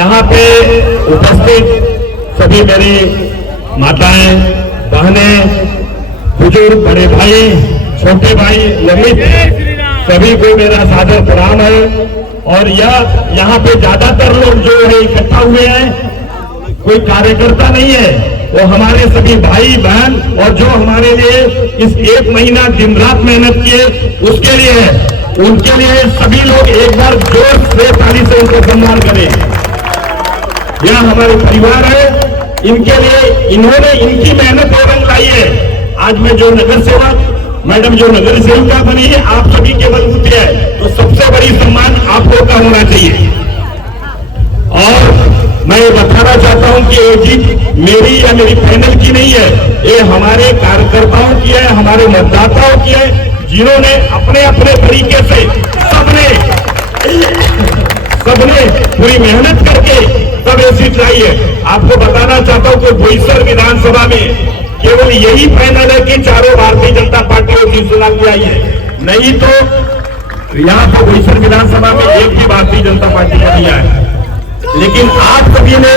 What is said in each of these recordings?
यहाँ पे उपस्थित सभी मेरी माताएं, बहनें, बुजुर्ग, बड़े भाई, छोटे भाई, ललित, सभी को मेरा सादर प्रणाम है। और यह यहाँ पे ज्यादातर लोग जो है इकट्ठा हुए हैं, कोई कार्यकर्ता नहीं है, वो हमारे सभी भाई बहन और जो हमारे लिए इस 1 महीना दिन रात मेहनत किए उसके लिए है। उनके लिए सभी लोग एक बार जोर से ताली से उनको सम्मान करें। यह हमारे परिवार है, इनके लिए इन्होंने इनकी मेहनत और रंग लाई है। आज मैं जो नगर सेवक, मैडम जो नगर सेविका बनी है, आप सभी के बलबूते है, तो सबसे बड़ी सम्मान आप लोग का होना चाहिए। और मैं बताना चाहता हूं कि ये जीत मेरी या मेरी पैनल की नहीं है, ये हमारे कार्यकर्ताओं की है, हमारे मतदाताओं की है, जिन्होंने अपने अपने तरीके से सबने पूरी मेहनत करके तब ये सीट लाई है। आपको बताना चाहता हूं कि बोईसर विधानसभा में केवल यही पैनल है कि चारों भारतीय जनता पार्टी की चुनाव की आई है, नहीं तो यहाँ पर बोईसर विधानसभा में एक भी भारतीय जनता पार्टी का नहीं आया। लेकिन आप सभी ने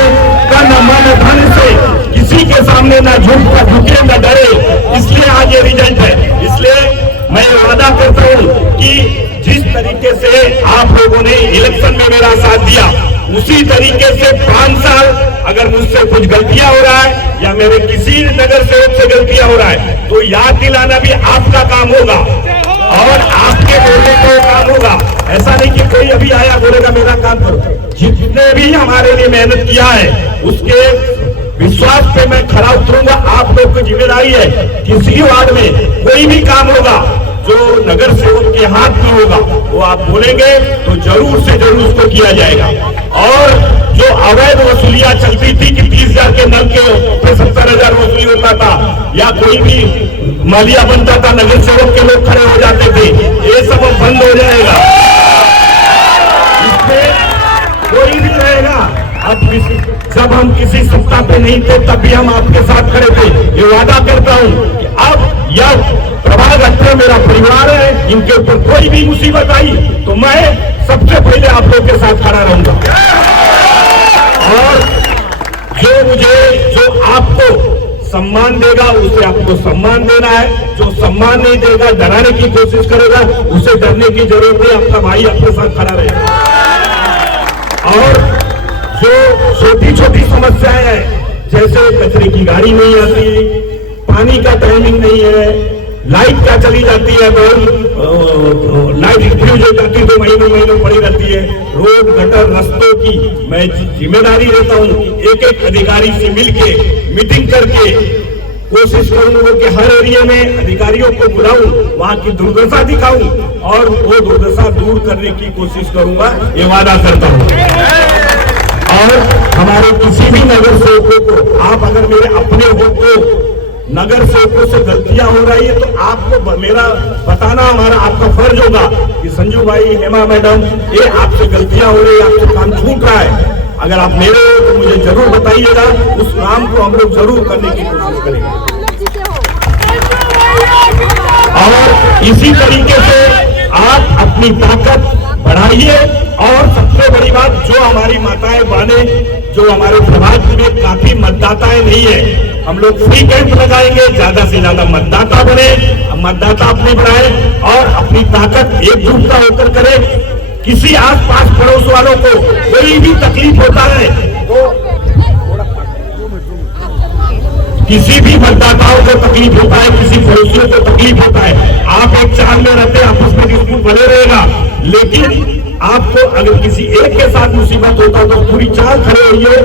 तन मन धन से किसी के सामने ना झुके न डरे, इसलिए आज ये रिजल्ट है। इसलिए मैं वादा करता हूं कि जिस तरीके से आप लोगों ने इलेक्शन में मेरा साथ दिया, उसी तरीके से 5 साल अगर मुझसे कुछ गलतियां हो रहा है या मेरे किसी नगर सेवक से गलतियां हो रहा है, तो याद दिलाना भी आपका काम होगा और आपके बोलने का काम होगा। ऐसा नहीं कि कोई अभी आया बोलेगा मेरा काम करो। जितने भी हमारे लिए मेहनत किया है उसके विश्वास पे मैं खरा उतरूंगा। आप लोग की जिम्मेदारी है, किसी वार्ड में कोई भी काम होगा जो नगर सेवक के हाथ में होगा, वो आप बोलेंगे तो जरूर से जरूर उसको किया जाएगा। और जो अवैध वसूलियां चलती थी कि 30,000 के नल के 70,000 वसूली होता था या कोई भी मालिया बनता था, नगर सेवक के लोग खड़े हो जाते थे, ये सब बंद हो जाएगा। इसमें कोई नहीं रहेगा। अब जब हम किसी सत्ता पे नहीं थे तब भी हम आपके साथ खड़े थे। ये वादा करता हूं कि अब यह प्रभाग 18 मेरा परिवार है, इनके ऊपर कोई भी मुसीबत आई तो मैं सबसे पहले आप लोग के साथ खड़ा रहूंगा। और जो आपको सम्मान देगा उसे आपको सम्मान देना है, जो सम्मान नहीं देगा, डराने की कोशिश करेगा, उसे डरने की जरूरत नहीं, आपका भाई आपके साथ खड़ा रहेगा। और जो छोटी छोटी समस्याएं हैं, जैसे कचरे की गाड़ी नहीं आती, पानी का टाइमिंग नहीं है, लाइट का चली जाती है, लाइट रिफ्यूज हो जाती है तो महीनों महीनों पड़ी रहती है, रोड गटर रस्तों की मैं जिम्मेदारी लेता हूं कि एक एक अधिकारी से मिलके मीटिंग करके कोशिश करूंगा कि हर एरिया में अधिकारियों को बुलाऊं, वहां की दुर्दशा दिखाऊं और वो दुर्दशा दूर करने की कोशिश करूंगा, ये वादा करता हूं। और हमारे किसी भी नगर सेवकों को, आप अगर मेरे अपने हो तो नगर सेवकों से गलतियां हो रही है तो आपको मेरा बताना हमारा आपका फर्ज होगा कि संजू भाई, हेमा मैडम, ये आपसे गलतियां हो रही है, आपसे काम छूट रहा है। अगर आप मेरे हो तो मुझे जरूर बताइएगा, उस काम को हम लोग जरूर करने की कोशिश करेंगे। और इसी तरीके से आप अपनी ताकत बढ़ाइए। और सबसे बड़ी बात, जो हमारी माताएं बहनें, जो हमारे प्रभाग में काफी मतदाताएं नहीं है, हम लोग फ्री कैंप लगाएंगे, ज्यादा से ज्यादा मतदाता बने, मतदाता अपने बढ़ाए और अपनी ताकत एकजुटता होकर करें। किसी आस पास पड़ोस वालों को कोई भी तकलीफ होता है तो किसी भी मतदाताओं को तकलीफ होता है, किसी पड़ोसियों को तकलीफ होता है, आप एक चाल में रहते हैं, आपस में डिस्प्यूट बने रहेगा, लेकिन आपको अगर किसी एक के साथ मुसीबत होता तो पूरी चाल खड़े होइए।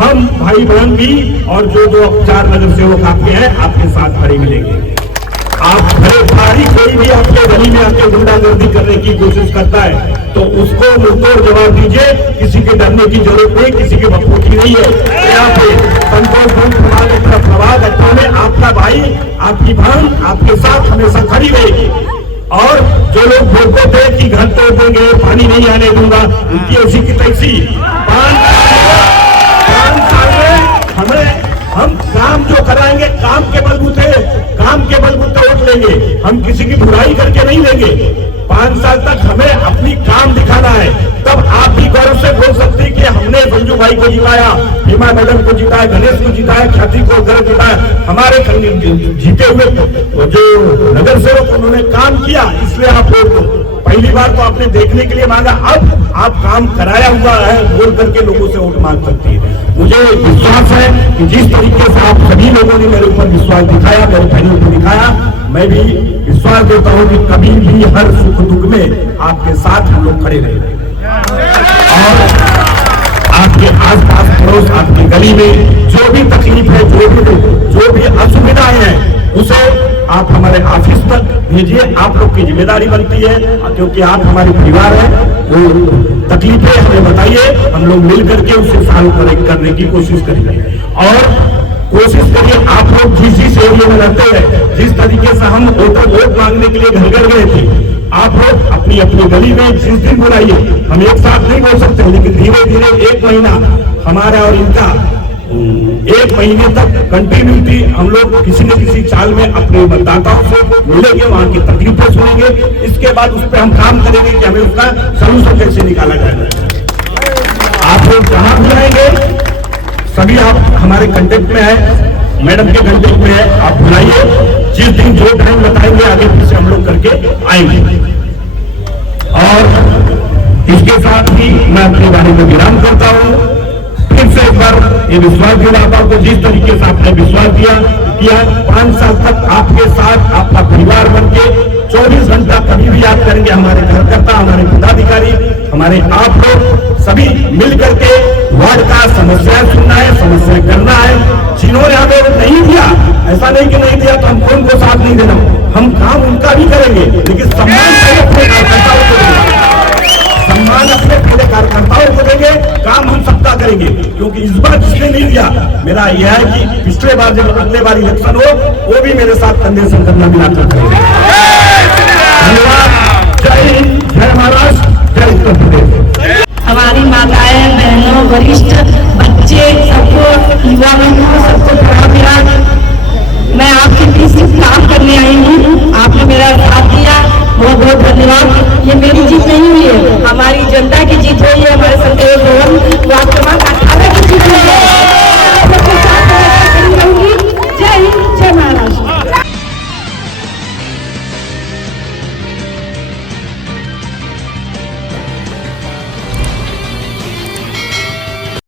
हम भाई बहन भी और जो 4 नगर सेवक आपके हैं, आपके साथ खड़े मिलेंगे। आप खड़े भारी कोई भी आपके गली में आके गुंडागर्दी करने की कोशिश करता है तो उसको मुंहतोड़ जवाब दीजिए। किसी के डरने की जरूरत नहीं, किसी के बकवास नहीं है। यहाँ पे संतोष प्रभाग 18 में आपका भाई, आपकी बहन आपके साथ हमेशा खड़ी रहेगी। और जो लोग बोलते थे कि घर तोड़ देंगे, पानी नहीं आने दूंगा, उनकी ऐसी की तैसी 5 साल में हम काम जो कराएंगे, काम के बलबूते वोट लेंगे। हम किसी की बुराई करके नहीं लेंगे। 5 साल तक हमें अपनी काम दिखाना है, तब आप भी गौरव से बोल सकते हैं कि हमने संजू भाई को जिताया, भीमा मैडम को जिताया, गणेश को जिताया, ख्याति को गर्व जिताया। हमारे जीते हुए जो नगर सेवक उन्होंने काम किया, इसलिए आप लोग पहली बार तो आपने देखने के लिए मांगा, अब आप काम कराया हुआ है बोल करके लोगों से वोट मांग सकती है। मुझे विश्वास है कि जिस तरीके से आप सभी लोगों ने मेरे ऊपर विश्वास दिखाया, मेरे बहनों को दिखाया, मैं भी विश्वास देता हूं कि कभी भी हर सुख दुख में आपके साथ हम लोग खड़े रहेंगे और आपके आसपास पड़ोस, आपकी गली में जो भी तकलीफ है, जो भी असुविधाएं हैं, उसे आप हमारे ऑफिस तक भेजिए। आप लोग की जिम्मेदारी बनती है, क्योंकि आप हमारे परिवार हैं। वो तकलीफें हमें बताइए, हम लोग मिल करके उसे सॉल्व करने की कोशिश करेंगे और कोशिश करिए। आप लोग जिस एरिया में रहते हैं, जिस तरीके से हम वोट मांगने के लिए घर घर गए थे, आप लोग अपनी अपनी गली में जिस दिन बुलाइए, हम एक साथ नहीं बोल सकते, लेकिन धीरे धीरे 1 महीना हमारा और इनका 1 महीने तक कंटिन्यूटी हम लोग किसी न किसी चाल में अपने मतदाताओं से मिलेंगे, वहां की तकलीफें सुनेंगे, इसके बाद उस पर हम काम करेंगे कि हमें उसका सलूशन कैसे निकाला जाएगा। आप लोग जहां भी आएंगे, सभी आप हमारे कांटेक्ट में है, मैडम के कांटेक्ट में है, आप बुलाइए, जिस दिन जो टाइम बताएंगे आगे पीछे हम लोग करके आएंगे। और इसके साथ ही मैं अपने बारे में विराम करता हूं। फिर से एक बार ये विश्वास दिलाता हूं कि जिस तरीके से आपने विश्वास किया 5 साल तक आपके साथ आपका परिवार बनके 24 घंटा कभी भी याद करेंगे। हमारे कार्यकर्ता, हमारे पदाधिकारी, हमारे आप लोग सभी मिल करके वार्ड का समस्या सुनना है, समस्या करना है। जिन्होंने हमें नहीं दिया, ऐसा नहीं कि नहीं दिया तो हम कौन को साथ नहीं देना, हम काम उनका भी करेंगे, लेकिन सम्मान अपने कार्यकर्ताओं को देंगे, सम्मान अपने पूरे कार्यकर्ताओं को देंगे, काम हम सबका करेंगे। क्योंकि इस बार जिसने नहीं दिया, मेरा यह है कि पिछले बार जब अगले बार इलेक्शन हो, वो भी मेरे साथ कंधे से कंधा मिलाकर करेंगे। धन्यवाद। जय हिंद, जय महाराष्ट्र, जय उत्तर प्रदेश। हमारी माताएं, बहनों, वरिष्ठ, बच्चे, सबको, युवा बंधुओं, सबको प्रणाम। मैं आपके बीच काम करने आई हूँ, आपने मेरा साथ दिया, बहुत बहुत धन्यवाद। ये मेरी जीत नहीं हुई है, हमारी जनता की जीत हुई है। हमारे संतोष भवन वास्तव